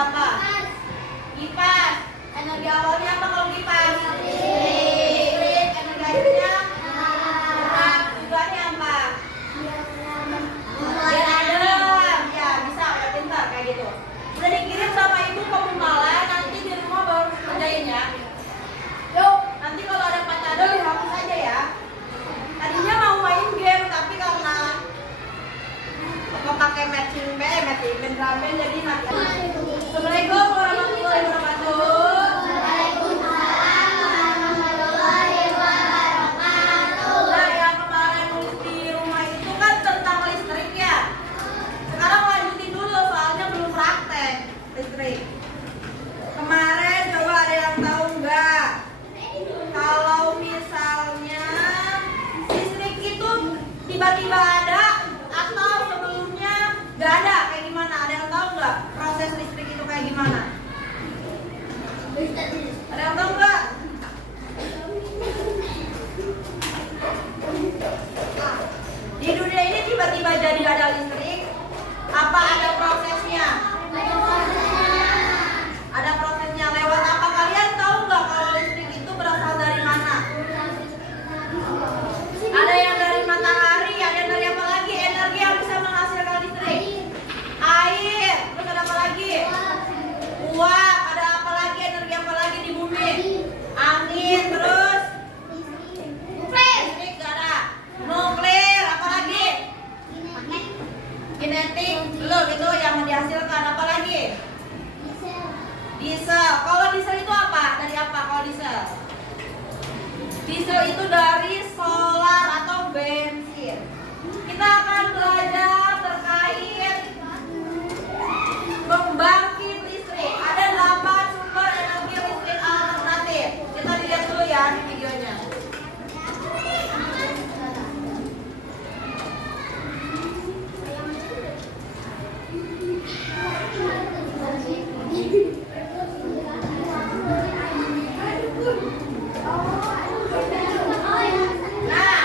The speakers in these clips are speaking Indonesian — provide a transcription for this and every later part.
apa? Kipas. Energi awalnya apa kalau kipas? Listrik. Energi akhirnya? Tujuannya apa? Biar adem. Ya bisa, udah pintar kayak gitu. Udah dikirim sama ibu ke Pemalang, nanti di rumah baru kerjain ya. Yuk, nanti kalau ada patado dihapus aja ya. Tadinya mau main game tapi karena pakai matching band jadi nanti. Assalamualaikum warahmatullahi wabarakatuh. Waalaikumsalam warahmatullahi wabarakatuh. Nah, yang kemarin nulis di rumah itu kan tentang listrik ya. Sekarang lanjutin dulu soalnya belum praktek listrik. Kemarin coba ada yang tahu nggak? Kalau misalnya listrik itu tiba-tiba ada atau sebelumnya nggak ada, kayak gimana? Ada yang tahu nggak proses listrik itu kayak gimana? Ada yang tahu nggak? Di dunia ini tiba-tiba jadi ada listrik, apa ada prosesnya? Ada prosesnya lewat apa? Kalian tahu nggak kalau listrik itu berasal dari mana? Ada yang dari matahari, ada yang dari apa lagi? Energi yang bisa menghasilkan listrik. Air, terus ada apa lagi? Uap, ada apa lagi? Energi apa lagi di bumi? Angin, terus listrik gak ada. Nuklir, apa lagi? Kinetik, belum itu yang dihasilkan apa lagi? Diesel. Kalau diesel itu apa? Dari apa kalau diesel? Diesel itu dari solar atau bensin. Kita akan belajar terkait pembangkit listrik. Ada 8 sumber energi listrik alternatif. Kita lihat dulu ya di videonya. Nah,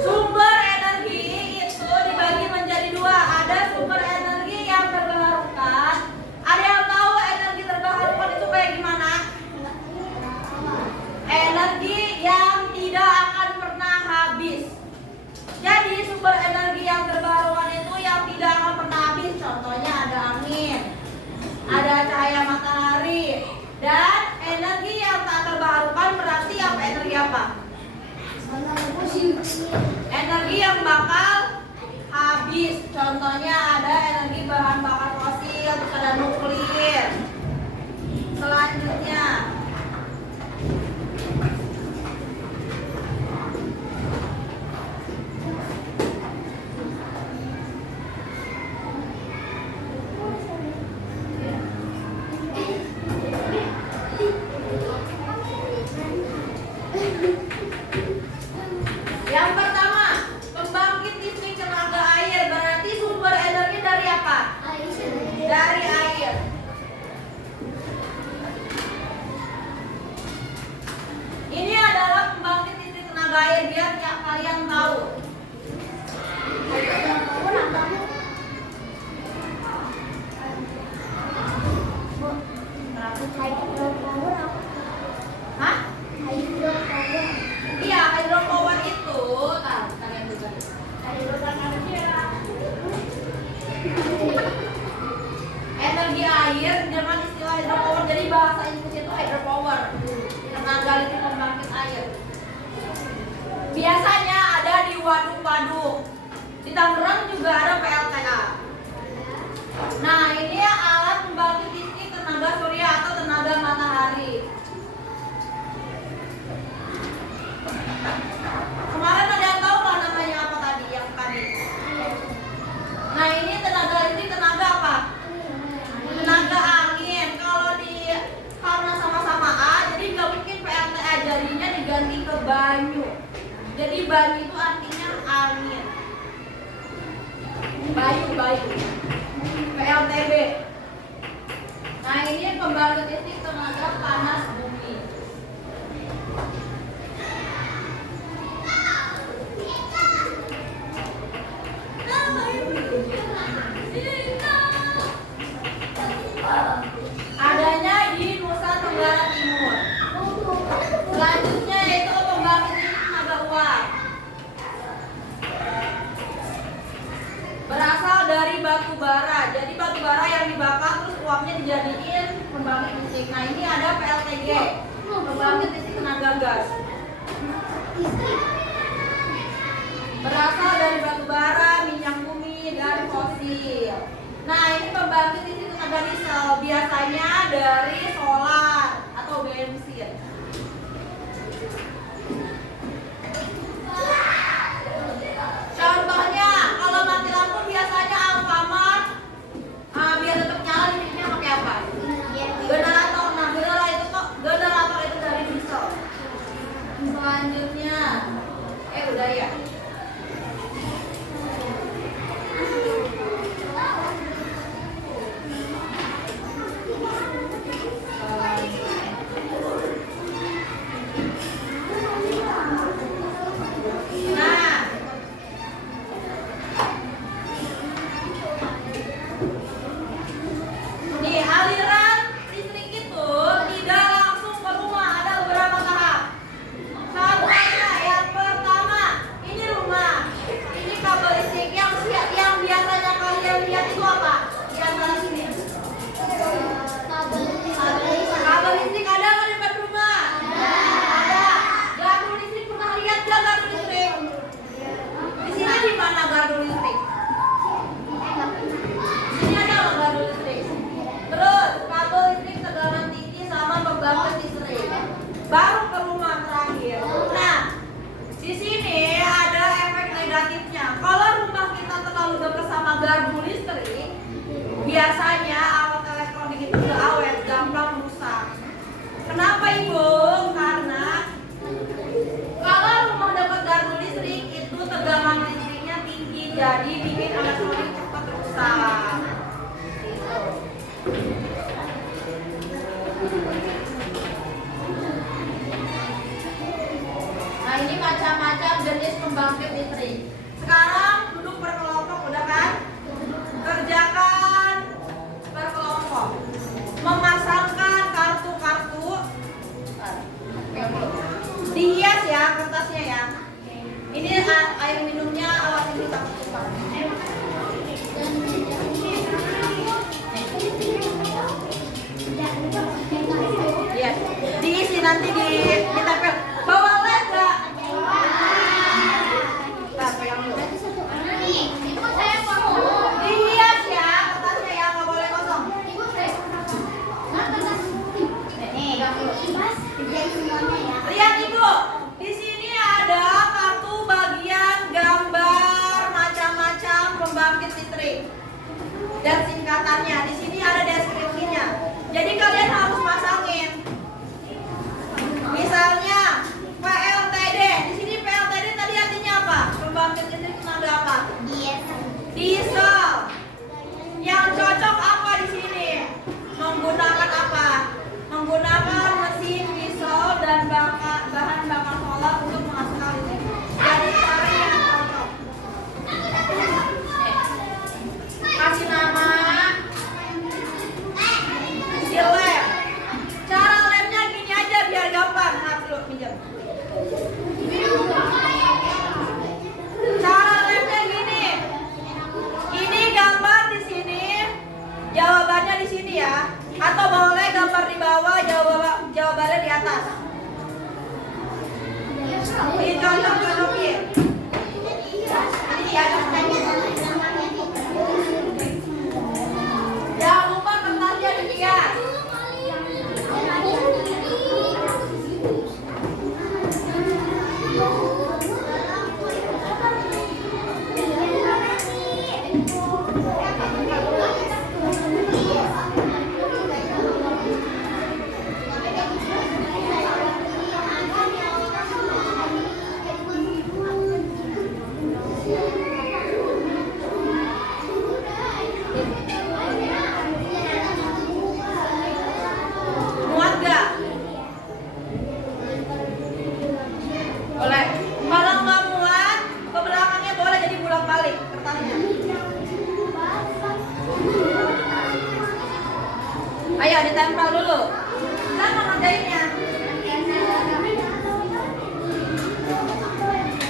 sumber energi itu dibagi menjadi dua. Ada sumber energi yang terbarukan. Ada yang tahu energi terbarukan itu kayak gimana? Energi yang tidak akan pernah habis. Jadi sumber energi yang terbarukan itu yang tidak akan pernah habis. Contohnya ada angin, ada cahaya matahari, dan energi yang tak terbarukan berarti apa? Energi apa? Energi yang bakal habis. Contohnya ada energi bahan bakar fosil, terus ada nuklir. Selanjutnya yang pertama, pembangkit listrik tenaga air. Berarti sumber energi dari apa? Dari air. Ini adalah pembangkit listrik tenaga air biar ya kalian tahu. Hah? Iya, hydropower itu kalian juga. Energi air dengan istilah hydropower. Jadi bahasa Inggris itu hydropower. Tenaga listrik pembangkit air. Biasanya ada di waduk-waduk. Di Tangerang juga ada PLTA. Nah, ini alat pembangkit listrik tenaga surya atau tenaga matahari. Kemarin ada yang tahu nggak namanya apa tadi yang tadi? Nah, ini tenaga listrik tenaga apa? Tenaga angin. Kalau di karena sama-sama A, jadi nggak mungkin PLTA, jadinya diganti ke banyu. Jadi banyu itu artinya angin. Bayu. PLTB. Nah, ini pembangkit listrik tenaga panas bumi. batu bara. Jadi batu bara yang dibakar terus uapnya dijadiin pembangkit listrik. Nah ini ada PLTG, pembangkit listrik tenaga gas. Berasal dari batu bara, minyak bumi, dan fosil. Nah ini pembangkit listrik tenaga diesel, biasanya dari solar atau bensin. Contohnya, kalau mati lampu biasanya Alfamart, biar tetap nyala listriknya pakai apa? Generator. Nah, generator itu dari diesel. Selanjutnya, udah ya. Baru ke rumah terakhir. Nah, di sini ada efek negatifnya. Kalau rumah kita terlalu dekat sama gardu listrik, biasanya alat elektronik itu nggak awet, gampang rusak. Kenapa Ibu? Karena kalau rumah dekat gardu listrik itu tegangan listriknya tinggi, jadi bikin elektronik cepat rusak. Nah ini macam-macam jenis pembangkit listrik. Sekarang duduk berkelompok, udah kan? Kerjakan berkelompok. Memasangkan kartu-kartu. Dihias ya kertasnya ya. Ini air minumnya, awas ini takut tumpah. Yes. Diisi nanti ditempel. Bawa led nggak? Nah, pegang dulu. Dihias ya kertasnya ya, nggak boleh kosong. Lihat Ibu, di sini ada kartu bagian gambar macam-macam pembangkit listrik dan singkatannya. Di sini ada deskripsinya. Jadi kalian harus pasangin. Misalnya PLTD. Di sini PLTD tadi artinya apa? Pembangkit listrik tenaga apa? Diesel. Yang cocok apa di sini? Menggunakan apa? Menggunakan mesin diesel dan bahan bakar solar untuk menghasilkan listrik. Jadi cara yang cocok. Kasih nama. Kasih lem. Cara lemnya gini aja biar gampang. Nah, dulu pinjam. Cara lemnya gini. Ini gambar di sini, jawabannya di sini ya. Atau boleh gambar di bawah, jawabannya di atas. Dicocok-cocokin. Ini di atas. Jangan lupa kertasnya dihias. Muat gak? Boleh. Kalau nggak muat, ke belakangnya boleh jadi bolak-balik kertasnya. Ayo ditempel dulu. Kita mau ngerjainnya.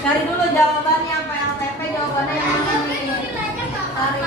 Cari dulu jawabannya, PLTP jawabannya yang ini. Cari.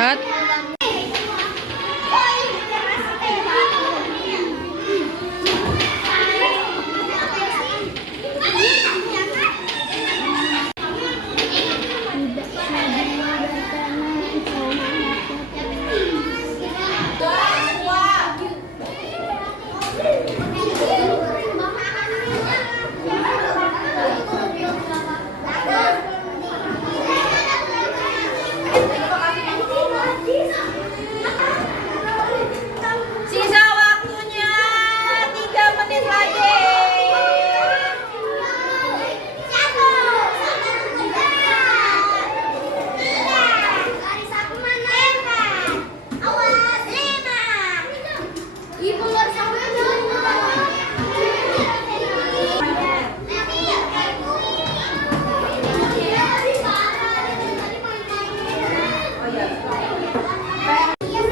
Hat. Sisa waktunya 3 menit lagi.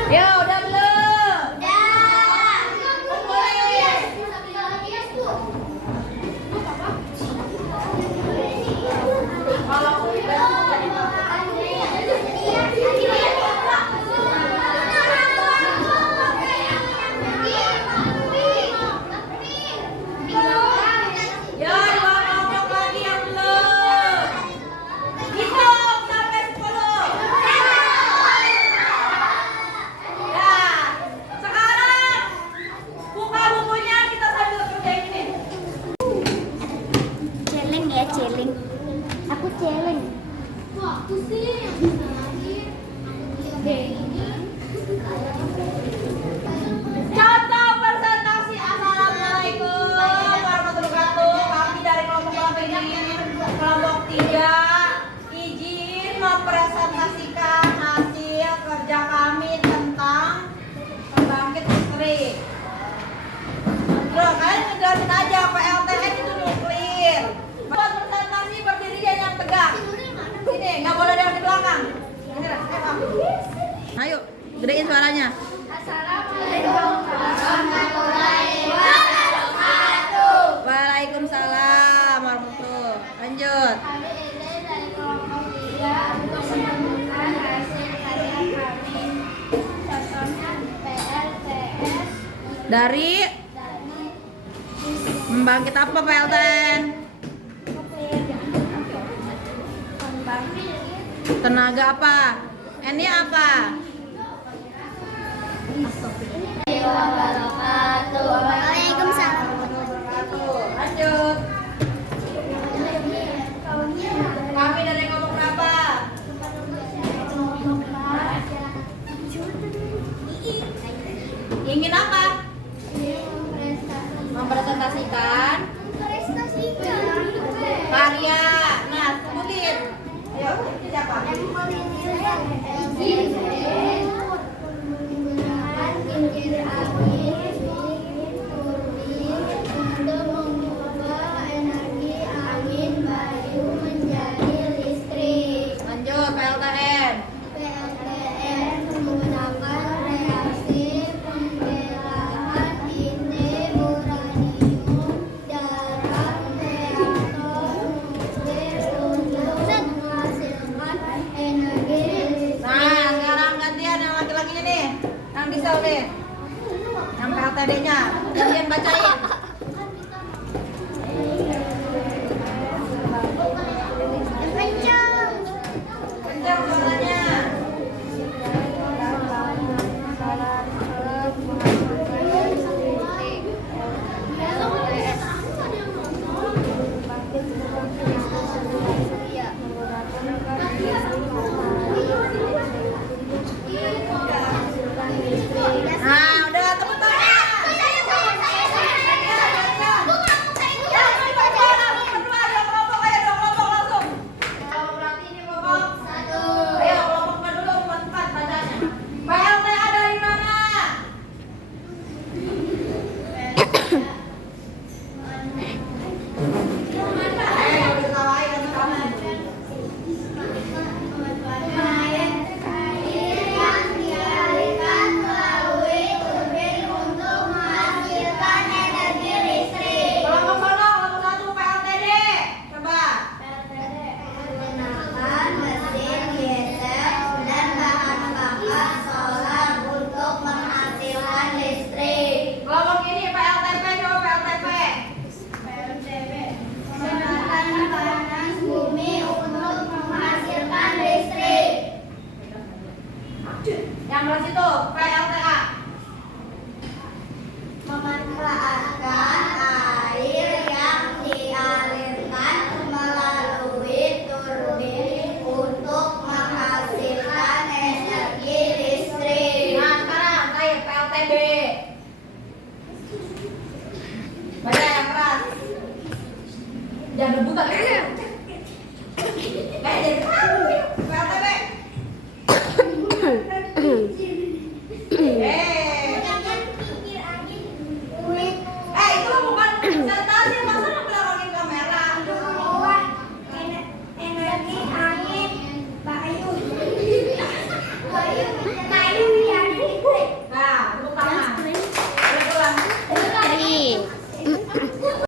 Ya udah belum? Ya, 2 kelompok lagi yang belum. Hitung sampai 10. Ya, sekarang buka bukunya, kita sambil kerjain ini. Celeng ya, celeng. Aku celeng. Contoh presentasi. Assalamualaikum warahmatullahi wabarakatuh. Kami dari kelompok ini, kelompok 3, izin mempresentasikan hasil kerja kami tentang pembangkit listrik. Bro, kalian ngejelasin aja PLTN itu nuklir. Buat presentasi berdiri yang tegak. Ini nggak boleh ada di belakang. Ayo, gedein suaranya. Assalamualaikum warahmatullahi wabarakatuh. Waalaikumsalam warahmatullahi. Lanjut. Kami ini dari kelompok 3 untuk menemukan hasil karya kami. Contohnya PLTS Dari membangkit apa PLTN? Tenaga apa? N-nya apa? Waalaikumsalam. Lanjut. Kami dari kelompok berapa? Ingin apa? Mempresentasikan karya. Nah, sebutin. Ayo, ini siapa? Lanjut, PLTN. Menggunakan reaksi pembelahan inti uranium dalam reaktor nuklir untuk menghasilkan energi listrik. Nah, sekarang gantian yang laki-lakinya nih. Yang bisa nih. Yang PLTD-nya. Gantian bacain. Kencang. Kencang suaranya. Nah, udah tepuk tangan. Yang belas itu PLTA. Memanfaatkan air yang dialirkan melalui turbin untuk menghasilkan energi listrik. Nah sekarang saya PLTB. Baca yang keras. Jangan rebutan. Jadi tahu PLTB. Itu bukan presentasi, masa lu belakangin kamera? Energi angin, Bayu.